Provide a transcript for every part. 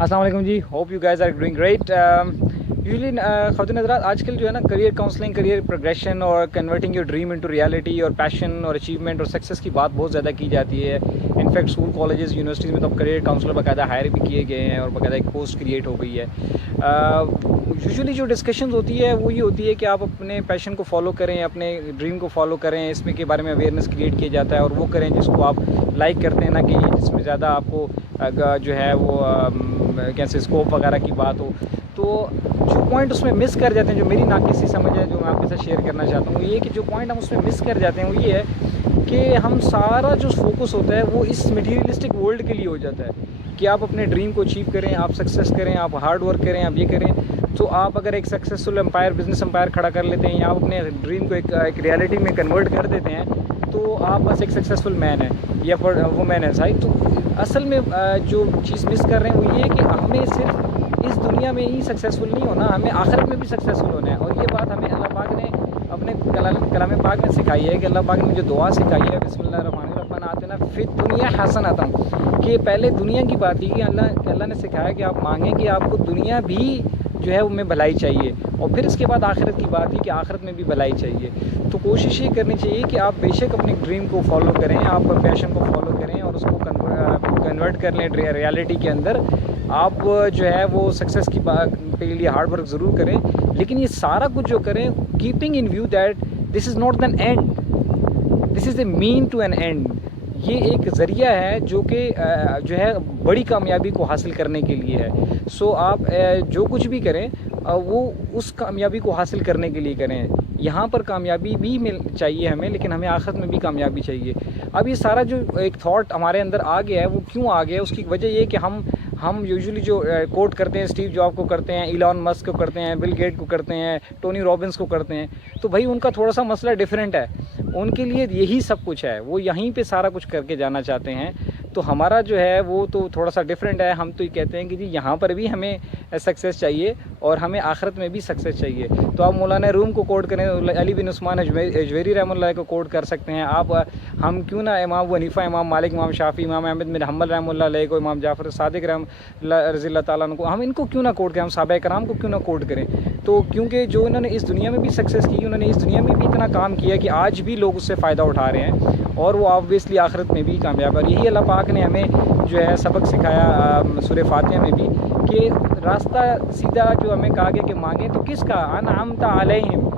السلام علیکم جی، hope you guys are doing great. Usually خواتین حضرات آج کل جو ہے نا کریئر کاؤنسلنگ، کریئر پروگریشن اور converting your dream into reality اور پیشن اور اچیومنٹ اور سکسیس کی بات بہت زیادہ کی جاتی ہے. انفیکٹ اسکول کالجز یونیورسٹیز میں تو اب کریئر کاؤنسلر باقاعدہ ہائر بھی کیے گئے ہیں اور باقاعدہ ایک پوسٹ کریٹ ہو گئی ہے. یوزلی جو ڈسکشنز ہوتی ہے وہ یہ ہوتی ہے کہ آپ اپنے پیشن کو فالو کریں، اپنے ڈریم کو فالو کریں، اس میں کے بارے میں اویئرنیس کریٹ کیا جاتا ہے اور وہ کریں جس کو آپ لائک کرتے ہیں، نہ کہ جس میں زیادہ آپ کو جو ہے وہ کیسے اسکوپ وغیرہ کی بات ہو. تو جو پوائنٹ اس میں مس کر جاتے ہیں، جو میری ناقصی سمجھ ہے، جو میں آپ کے ساتھ شیئر کرنا چاہتا ہوں، وہ یہ کہ جو پوائنٹ ہم اس میں مس کر جاتے ہیں وہ یہ ہے کہ ہم سارا جو فوکس ہوتا ہے وہ اس مٹیریلسٹک ورلڈ کے لیے ہو جاتا ہے کہ آپ اپنے ڈریم کو اچیو کریں، آپ سکسیس کریں، آپ ہارڈ ورک کریں، آپ یہ کریں. تو آپ اگر ایک سکسیزفل امپائر، بزنس امپائر کھڑا کر لیتے ہیں یا آپ اپنے ڈریم کو ایک ریالٹی میں کنورٹ کر دیتے ہیں تو آپ بس ایک سکسیزفل مین ہیں یا وہ مین ہے صحیح. تو اصل میں جو چیز مس کر رہے ہیں وہ یہ کہ ہمیں صرف اس دنیا میں ہی سکسیزفل نہیں ہونا، ہمیں آخرت میں بھی سکسیزفل ہونا ہے. اور یہ بات ہمیں اللہ پاک نے اپنے کلام پاک میں سکھائی ہے کہ اللہ پاک نے جو دعا سکھائی ہے، بسم اللہ الرحمن الرحیم آتنا فی الدنیا حسنۃ، کہ پہلے دنیا کی بات کی کہ اللہ نے سکھایا کہ آپ مانگیں کہ آپ کو دنیا بھی جو ہے وہ میں بھلائی چاہیے، اور پھر اس کے بعد آخرت کی بات کی کہ آخرت میں بھی بھلائی چاہیے. تو کوشش یہ کرنی چاہیے کہ آپ بے شک اپنے ڈریم کو فالو کریں، آپ پیشن کو فالو کریں اور اس کو کنورٹ کر لیں ریالٹی کے اندر. آپ جو ہے وہ سکسیس کی بات کے لیے ہارڈ ورک ضرور کریں، لیکن یہ سارا کچھ جو کریں keeping in view that this is not an end, this is a mean to an end. یہ ایک ذریعہ ہے جو کہ جو ہے بڑی کامیابی کو حاصل کرنے کے لیے ہے. سو آپ جو کچھ بھی کریں وہ اس کامیابی کو حاصل کرنے کے لیے کریں. یہاں پر کامیابی بھی چاہیے ہمیں، لیکن ہمیں آخرت میں بھی کامیابی چاہیے. اب یہ سارا جو ایک تھاٹ ہمارے اندر آ گیا ہے وہ کیوں آ گیا ہے؟ اس کی وجہ یہ کہ ہم یوزلی جو کوٹ کرتے ہیں، اسٹیو جاب کو کرتے ہیں، ایلان مسک کو کرتے ہیں، بل گیٹ کو کرتے ہیں، ٹونی رابنس کو کرتے ہیں. تو بھائی ان کا تھوڑا سا مسئلہ ڈیفرنٹ ہے، ان کے لیے یہی سب کچھ ہے، وہ یہیں پہ سارا کچھ کر کے جانا چاہتے ہیں. تو ہمارا جو ہے وہ تو تھوڑا سا ڈیفرنٹ ہے. ہم تو یہ کہتے ہیں کہ جی یہاں پر بھی ہمیں سکسیس چاہیے اور ہمیں آخرت میں بھی سکسیس چاہیے. تو آپ مولانا روم کو کوٹ کریں، علی بن عثمان اجویری رحمۃ اللہ کو کوٹ کر سکتے ہیں آپ. ہم کیوں نہ امام ابو حنیفہ، امام مالک، امام شافعی، امام احمد بن حنبل رحمۃ اللہ علیہ کو، امام جعفر صادق رضی اللہ تعالیٰ عنہ کو، ہم ان کو کیوں نہ کوٹ کریں، ہم صحابہ کرام کو کیوں نہ کوٹ کریں. تو کیونکہ جو انہوں نے اس دنیا میں بھی سکسیس کی، انہوں نے اس دنیا میں بھی اتنا کام کیا کہ آج بھی لوگ اس سے فائدہ اٹھا رہے ہیں اور وہ آبویسلی آخرت میں بھی کامیاب ہے. اور یہی اللہ پاک نے ہمیں جو ہے سبق سکھایا سورہ فاتحہ میں بھی کہ راستہ سیدھا جو ہمیں کہا گیا کہ مانگیں تو کس کا، انعمت علیہم،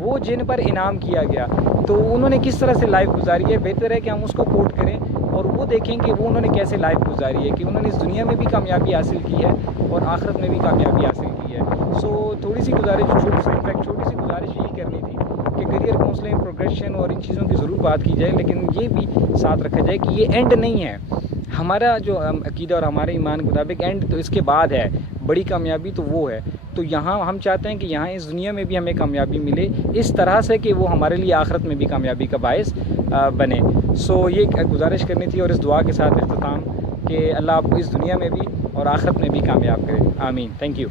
وہ جن پر انعام کیا گیا. تو انہوں نے کس طرح سے لائف گزاری ہے، بہتر ہے کہ ہم اس کو کوٹ کریں اور وہ دیکھیں کہ وہ انہوں نے کیسے لائف گزاری ہے، کہ انہوں نے اس دنیا میں بھی کامیابی حاصل کی ہے اور آخرت میں بھی کامیابی حاصل کی ہے. سو تھوڑی سی گزارش، چھوٹی سی گزارش یہی کرنی تھی کہ کریئر کاؤنسلنگ، پروگریشن اور ان چیزوں کی ضرور بات کی جائے، لیکن یہ بھی ساتھ رکھا جائے کہ یہ اینڈ نہیں ہے. ہمارا جو عقیدہ اور ہمارے ایمان کے مطابق اینڈ تو اس کے بعد ہے، بڑی کامیابی تو وہ ہے. تو یہاں ہم چاہتے ہیں کہ یہاں اس دنیا میں بھی ہمیں کامیابی ملے اس طرح سے کہ وہ ہمارے لیے آخرت میں بھی کامیابی کا باعث بنے. سو یہ گزارش کرنی تھی اور اس دعا کے ساتھ اختتام کہ اللہ آپ کو اس دنیا میں بھی اور آخرت میں بھی کامیاب کرے. آمین. Thank you.